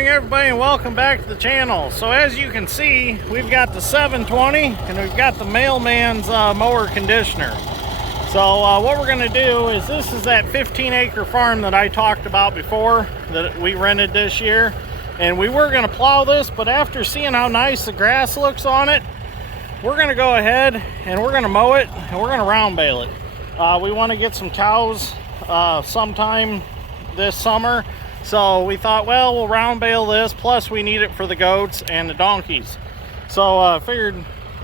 morning, everybody, and welcome back to the channel. So as you can see, we've got the 720 and we've got the Mailman's mower conditioner. So what we're going to do is, this is that 15-acre farm that I talked about before that we rented this year, and we were going to plow this, but after seeing how nice the grass looks on it, we're going to go ahead and we're going to mow it and we're going to round bale it. We want to get some cows sometime this summer. So we thought, well, we'll round bale this, plus we need it for the goats and the donkeys. So figured,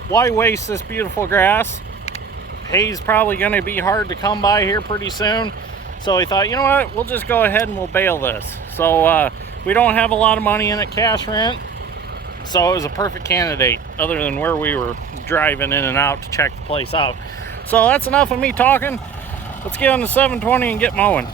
why waste this beautiful grass? Hay's probably going to be hard to come by here pretty soon. So we thought, you know what, we'll just go ahead and we'll bale this. So we don't have a lot of money in it, cash rent. So it was a perfect candidate, other than where we were driving in and out to check the place out. So that's enough of me talking. Let's get on the 720 and get mowing.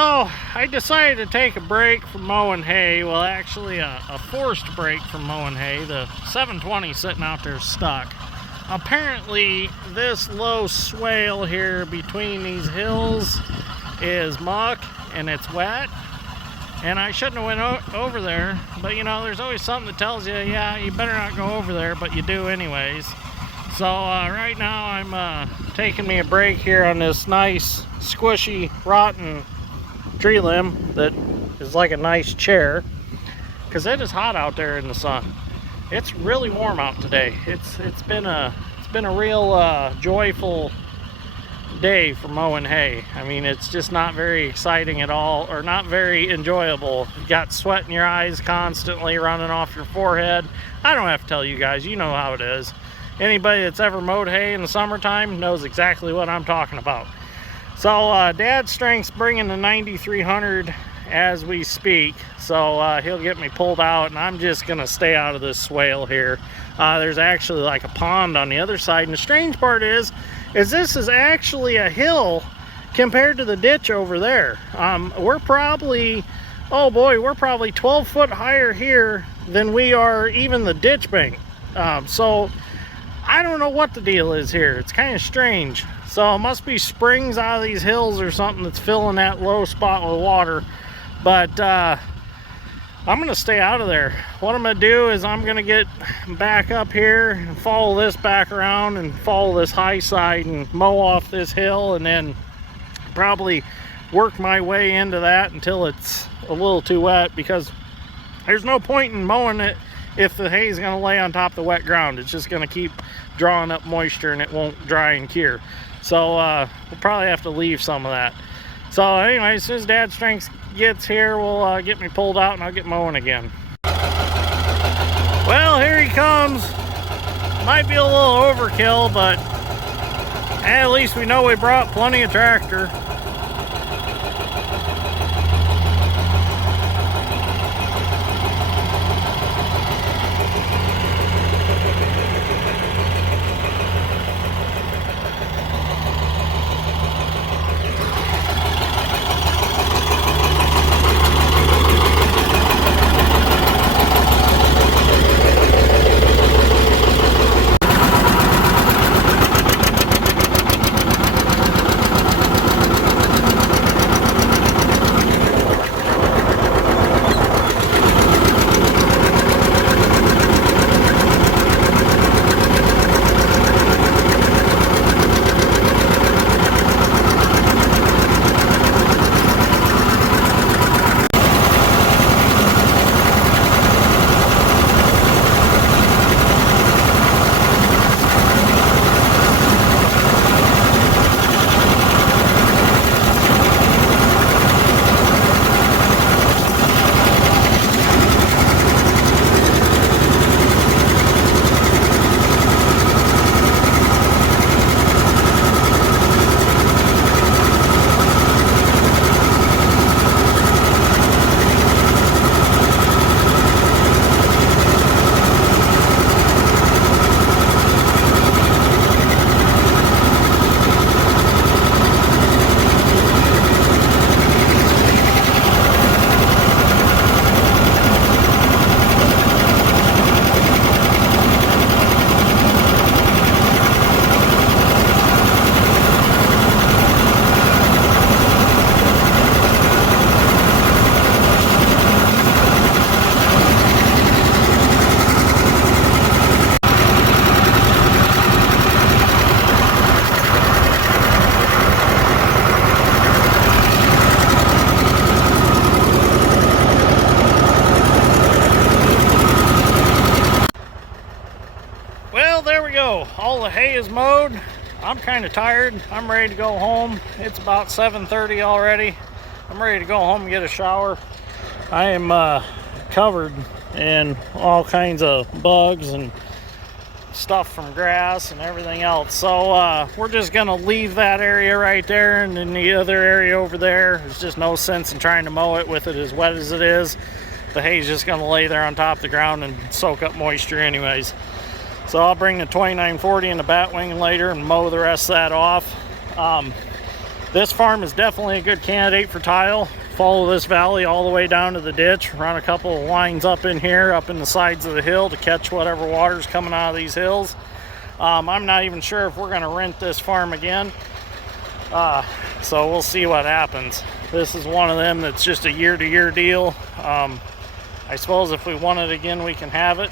So I decided to take a break from mowing hay. Well, actually a forced break from mowing hay. The 720 sitting out there stuck. Apparently this low swale here between these hills is muck and it's wet. And I shouldn't have went over there, but you know, there's always something that tells you, yeah, you better not go over there, but you do anyways. So right now I'm taking me a break here on this nice, squishy, rotten tree limb that is like a nice chair, because it is hot out there in the sun. It's really warm out today. It's been a real joyful day for mowing hay. I mean, it's just not very exciting at all, or not very enjoyable. You got sweat in your eyes constantly running off your forehead. I don't have to tell you guys, you know how it is. Anybody that's ever mowed hay in the summertime knows exactly what I'm talking about. So Dad's strength's bringing the 9300 as we speak, so he'll get me pulled out, and I'm just gonna stay out of this swale here. There's actually like a pond on the other side, and the strange part is this is actually a hill compared to the ditch over there. We're probably, oh boy, we're probably 12 foot higher here than we are even the ditch bank. So I don't know what the deal is here. It's kind of strange. So it must be springs out of these hills or something that's filling that low spot with water. But I'm gonna stay out of there. What I'm gonna do is I'm gonna get back up here and follow this back around and follow this high side and mow off this hill, and then probably work my way into that until it's a little too wet, because there's no point in mowing it if the hay is gonna lay on top of the wet ground. It's just gonna keep drawing up moisture and it won't dry and cure. So we'll probably have to leave some of that. So anyway, as soon as Dad's strength gets here, we'll get me pulled out and I'll get mowing again. Well, here he comes. Might be a little overkill, but at least we know we brought plenty of tractor. All the hay is mowed. I'm kind of tired. I'm ready to go home. It's about 7:30 already. I'm ready to go home and get a shower. I am covered in all kinds of bugs and stuff from grass and everything else. So we're just gonna leave that area right there, and then the other area over there, there's just no sense in trying to mow it with it as wet as it is. The hay's just gonna lay there on top of the ground and soak up moisture anyways. So I'll bring the 2940 and the batwing later and mow the rest of that off. This farm is definitely a good candidate for tile. Follow this valley all the way down to the ditch, run a couple of lines up in here, up in the sides of the hill to catch whatever water's coming out of these hills. I'm not even sure if we're going to rent this farm again, so we'll see what happens. This is one of them that's just a year-to-year deal. I suppose if we want it again, we can have it,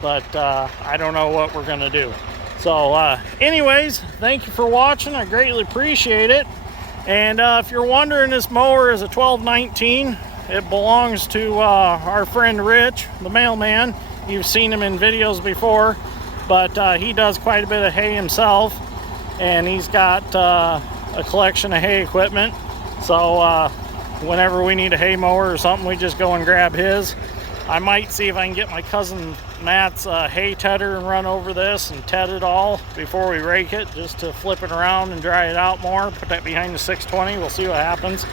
but I don't know what we're going to do. So anyways, thank you for watching. I greatly appreciate it. And if you're wondering, this mower is a 1219. It belongs to our friend Rich, the mailman. You've seen him in videos before, but he does quite a bit of hay himself, and he's got a collection of hay equipment. So whenever we need a hay mower or something, we just go and grab his. I might see if I can get my cousin Matt's hay tedder and run over this and ted it all before we rake it, just to flip it around and dry it out more. Put that behind the 620. We'll see what happens.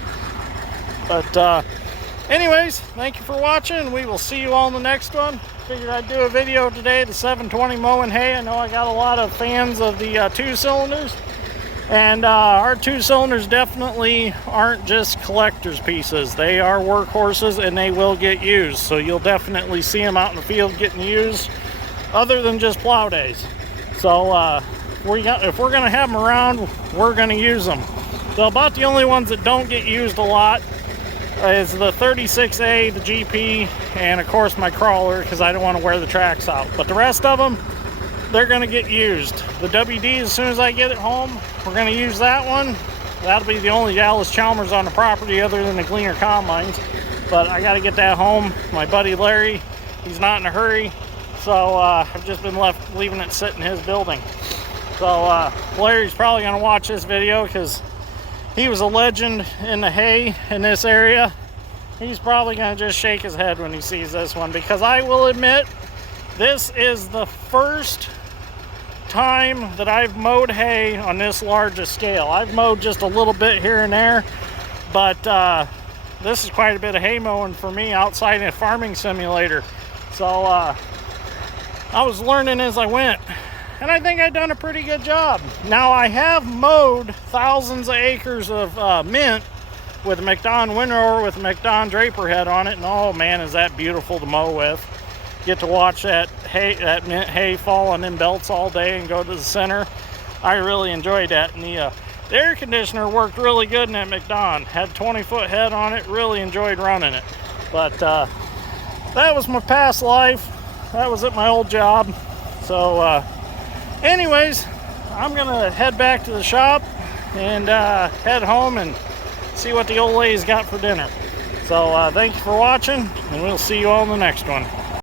But anyways, thank you for watching. We will see you all in the next one. Figured I'd do a video today, the 720 mowing hay. I know I got a lot of fans of the 2-cylinders. And our 2-cylinders definitely aren't just collector's pieces. They are workhorses, and they will get used. So you'll definitely see them out in the field getting used, other than just plow days. So if we're going to have them around, we're going to use them. So about the only ones that don't get used a lot is the 36A, the GP, and of course my crawler, because I don't want to wear the tracks out. But the rest of them, they're going to get used. The WD, as soon as I get it home, we're going to use that one. That'll be the only Dallas Chalmers on the property other than the Gleaner combines. But I got to get that home. My buddy Larry, he's not in a hurry, so I've just been leaving it sit in his building. So Larry's probably going to watch this video because he was a legend in the hay in this area. He's probably going to just shake his head when he sees this one, because I will admit, this is the first time that I've mowed hay on this large a scale. I've mowed just a little bit here and there, but this is quite a bit of hay mowing for me outside in a farming simulator. So I was learning as I went, and I think I've done a pretty good job. Now, I have mowed thousands of acres of mint with a McDon windrower with a McDon draper head on it, and oh man, is that beautiful to mow with. Get to watch that mint hay fall on them belts all day and go to the center. I really enjoyed that. And the air conditioner worked really good in that McDon. Had a 20-foot head on it. Really enjoyed running it. But that was my past life. That was at my old job. So anyways, I'm gonna head back to the shop and head home and see what the old lady's got for dinner. So thank you for watching, and we'll see you all in the next one.